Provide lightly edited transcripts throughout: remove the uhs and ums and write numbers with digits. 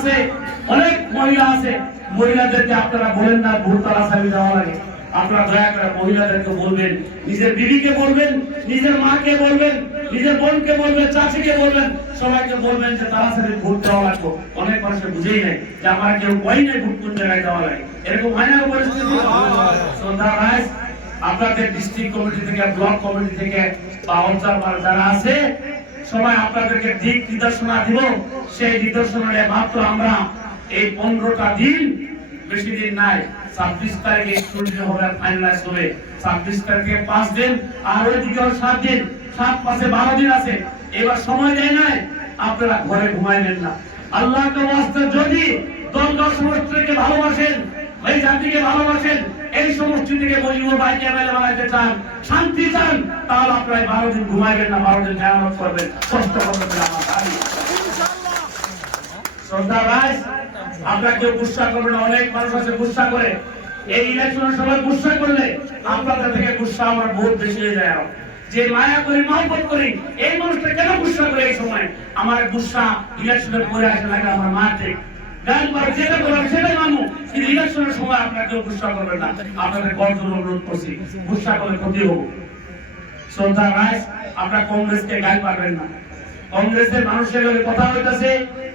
আছে, অনেক মহিলা আছে, মহিলাদেরকে আপনারা বলেন না ভোট তালাশালি দেওয়া লাগে। আপনারা দয়া করে মহিলাদেরকে বলবেন, নিজের বিবিকে বলবেন, নিজের মাকে বলবেন, নিজের বোনকে বলবেন, চাচিকে বলবেন, সবাইকে বলবেন যে তাড়াতাড়ি ভোট দেওয়া লাগবে। অনেক মানুষ বুঝেই নেই যে আমার কেউ কই নেই ভোট কোন জায়গায় দেওয়া লাগে, এরকম হয় না পরিস্থিতি। আপনাদের ডিস্ট্রিক্ট কমিটি থেকে, ব্লক কমিটি থেকে বা অবজারভার যারা আছে, সবাই আপনাদেরকে দিক নির্দেশনা দিব। সেই নির্দেশনায় মাত্র আমরা এই 15টা দিন, বেশি দিন নাই, 26 তারিখে স্কুলটি হবে, ফাইনালাইজ হবে। 26 তারিখে 5 দিন, আর ওই দিকে 7 দিন, 7 পাশে 12 দিন আছে। এবার সময় দেয় নাই, আপনারা ঘরে ঘুমাইবেন না। আল্লাহকে ওয়াস্তে যদি দলগত সমষ্টিকে ভালোবাসেন, এই জাতিকে ভালোবাসেন, এই সমষ্টি থেকে মজিবুর ভাইকে এমএলএ বানাইতে চান, শান্তি চান, তাহলে আপনারা 12 দিন ঘুমাইবেন না, 12 দিন মেহনত করবেন, কষ্ট করবেন। আমার দাবি শ্রদ্ধা ভাই, আপনারা কেউ গুসা করবেন না। অনেক মানুষ আছে গুসা করে, এই ইলেকশনের সময় গুসা করলে আপনাদের থেকে গুসা আমার বহুত বেশি হয়ে যায়। যে মায়া করি, মহব্বত করি, এই মানুষটা কেন গুসা করে এই সময়? আমার গুসা ইলেকশনের পরে আসে লাগে আমার মা, ঠিক গান করে যেটা করবেন সেটাই মানুষ, কিন্তু ইলেকশনের সময় আপনারা কেউ গুসা করবেন না। আপনাদের করজোর অনুরোধ করছি, গুসা করলে ক্ষতি হোক। শ্রদ্ধা ভাই, আপনারা কংগ্রেসকে গাল পারবেন না। কংগ্রেসের মানুষের লগে কথা হইতাছে,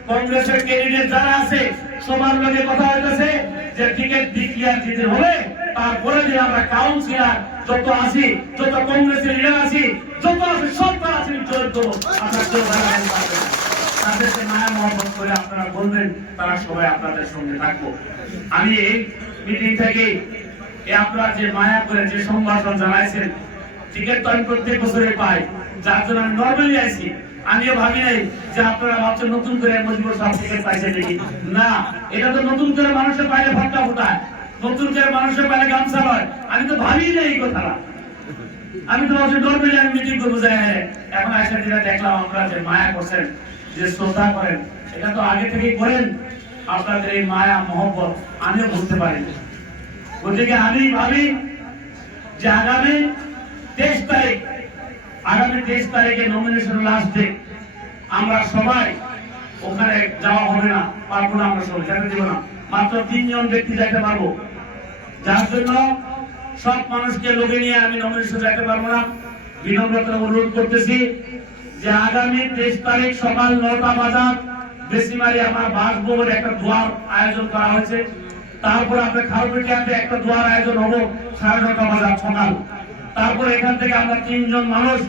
কংগ্রেসের ক্যান্ডিডেট যারা আছে সবার লগে কথা হইতাছে যে টিকিট ডিক্লেয়ার দিতে হবে, তারপরে যে আমরা কাউন্সিলর যত আছি, যত কংগ্রেসের লিডার আছি, যত আছে সব তারা আছে জড়িত। আপনারা কেউ গাল পারবেন না। তাদেরকে মায়া মহব্বত করে আপনারা বলবেন, তারা সবাই আপনাদের সঙ্গে থাকবো। আমি এই মিটিং থেকে আপনারা যে মায়া করে যে সম্ভাষণ জানাইছেন, টিকিট তো আমি প্রত্যেক বছরে পাই, যার জন্য আমি নর্মালি আছি। আমিও ভাবি নাই যে আপনারা ভাবছেন নতুন করে মজিবুর সাহেব টিকিট পাইছেন নাকি। না, এটা তো নতুন করে মানুষের পাইলে ফাটকা ফুটায়, নতুন করে মানুষের পাইলে গামছা হয়। আমি তো ভাবি নাই এই কথাটা। আমি তো ভাবছি নর্মালি আমি মিটিং করবো যায়। এখন আসে যেটা দেখলাম আপনারা যে মায়া করছেন, যে শ্রদ্ধা করেন, এটা তো আগে থেকেই করেন। আপনাদের এই মায়া মহব্বত আমিও বুঝতে পারি। গতিকে আমি ভাবি যে আগামী 23 তারিখে নমিনেশন লাস্ট ডে, আমরা সবাই ওখানে যাওয়া হবে না, পারবো না, আমরা সবাই যেতে দিব না। মাত্র 3 জন ব্যক্তি যাইতে পারবো, যার জন্য সব মানুষকে লোকে নিয়ে আমি নমিনেশন যাইতে পারবো না। বিনম্রতা অনুরোধ করতেছি যে আগামী 23 তারিখ সকাল 9টা বাজার বেসিমারি আমার বাসভবনে একটা দোয়ার আয়োজন করা হয়েছে। তারপর আপনার খালপেটি একটা দোয়ার আয়োজন হবো 9:30 বাজার সকাল। তারপর এখান থেকে আমরা 3 জন মানুষ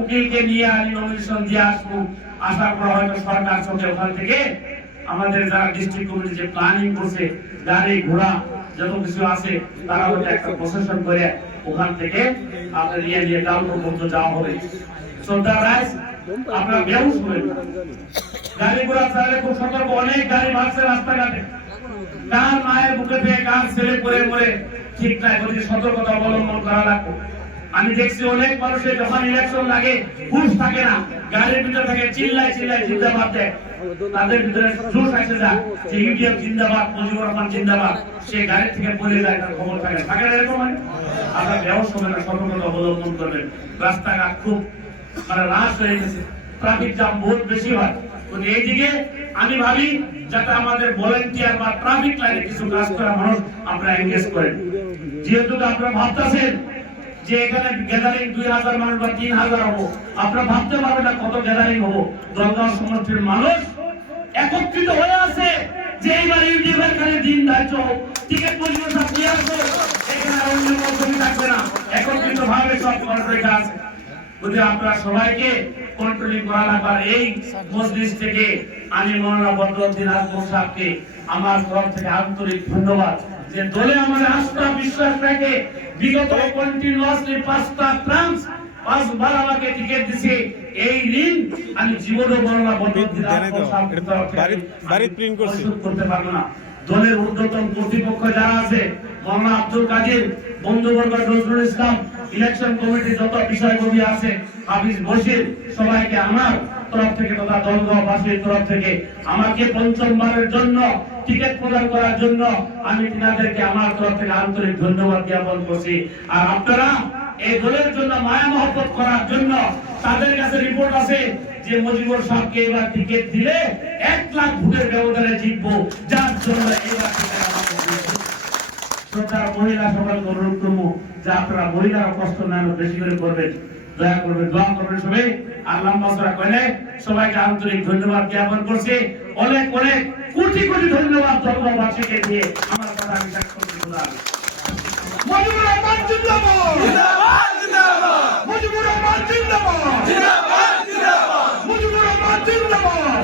উকিলকে নিয়ে আমি নমিনেশন দিয়ে আসবো। আসার পর হয়তো সরকার সঙ্গে ওখান থেকে আমাদের যারা ডিস্ট্রিক্ট কমিটি যে প্ল্যানিং করছে, গাড়ি ঘোড়া যত কিছু আছে, তারা হয়তো একটা প্রসেশন করে ওখান থেকে আপনার নিয়ে ডাউনলোড পর্যন্ত যাওয়া হবে। শ্রদ্ধা রাইস, আপনারা বেউস হবেন, গাড়ি ঘোড়া চালালে খুব সতর্ক। অনেক গাড়ি ভাগছে রাস্তাঘাটে, কার মায়ের বুকে থেকে কার ছেলে পড়ে মরে ঠিক নাই, বলছি সতর্কতা অবলম্বন করা লাগবে। আমি দেখছি অনেক মানুষের যখন ইলেকশন লাগে হুঁশ থাকে না, গাড়ির ভিতরে থাকে চিল্লাই চিল্লাই জিন্দাবাদ দেয়, তাদের ভিতরে জোশ আসে যায় যে ইউডিএফ জিন্দাবাদ, মুজিবুর রহমান জিন্দাবাদ, সে গাড়ি থেকে পড়ে যায়, তার খবর থাকে থাকে না এরকম। আপনার ব্যবস্থা হবে না, সতর্কতা অবলম্বন করবেন। রাস্তাঘাট খুব রাশ হয়ে গেছে, ট্রাফিক জ্যাম বহুত বেশি হয়। এইদিকে আমি ভাবি যাতে আমাদের ভলেন্টিয়ার বা ট্রাফিক লাইনে কিছু কাজ করা মানুষ আপনারা এনগেজ করেন। যেহেতু আপনারা ভাবতেছেন যে এখানে গ্যাদারিং 2000 মানুষ বা 3000 হবো, আপনারা ভাবতে পারবেন না কত গ্যাদারিং হবো। দলগাঁও সমষ্টির মানুষ একত্রিত হয়ে আছে যে এইবার ইউডিএফের কাছে দিন ধার্য হোক, টিকিট মজুরি সব দিয়ে আসবো, এখানে অন্য কোনো থাকবে না, একত্রিত ভাবে সব মানুষ রেখা আছে। যদি আপনারা সবাইকে কন্ট্রোলিং করা লাগবে। এই মজলিস থেকে আমি মৌলানা বদরুদ্দিন আজমল সাহেবকে আমার তরফ থেকে আন্তরিক ধন্যবাদ, যে দলে আমাদের আস্থা বিশ্বাস রেখে বিগত কন্টিনিউয়াসলি 5টা ট্রান্স 5 বার আমাকে টিকিট দিয়েছে। এই ঋণ আমি জীবনে মৌলানা বদরুদ্দিন আজমল সাহেবের তরফ থেকে বাড়ি প্রিন্ট করতে পারবো না। দলের ঊর্ধ্বতন কর্তৃপক্ষ যারা আছে, মৌলানা আব্দুল কাদির, বন্ধুবর্গ, নজরুল ইসলাম, ইলেকশন কমিটি যত বিষয়গুলি আছে, হাফিজ বশির, সবাইকে আমার তরফ থেকে তথা দলগাঁওবাসীর তরফ থেকে আমাকে 5মবারের জন্য টিকিট প্রদান করার জন্য আমি তিনাদেরকে আমার তরফ থেকে আন্তরিক ধন্যবাদ জ্ঞাপন করছি। আর আপনারা এই দলের জন্য মায়া মহব্বত করার জন্য, তাদের কাছে রিপোর্ট আছে যে মুজিবুর সাহেবকে এবার টিকিট দিলে 1 লাখ ভোটের ব্যবধানে জিতবো, যার জন্য এবার থেকে আমাকে দিয়েছে। শ্রদ্ধার মহিলা সকলকে অনুরোধ করবো যে আপনারা মহিলারা কষ্ট না বেশি করে করবেন, দয়া করবেন, দোয়া করবেন সবাই। আর লম্বা চড়া কইলে সবাইকে আন্তরিক ধন্যবাদ জ্ঞাপন করছি। অনেক অনেক কোটি কোটি ধন্যবাদ জন্মবাসীকে দিয়ে আমার কথা আমি শেষ করছি। মুজিবুর রহমান জিন্দাবাদ জিন্দাবাদ জিন্দাবাদ মুজিবুর রহমান জিন্দাবাদ জিন্দাবাদ জিন্দাবাদ মুজিবুর রহমান জিন্দাবাদ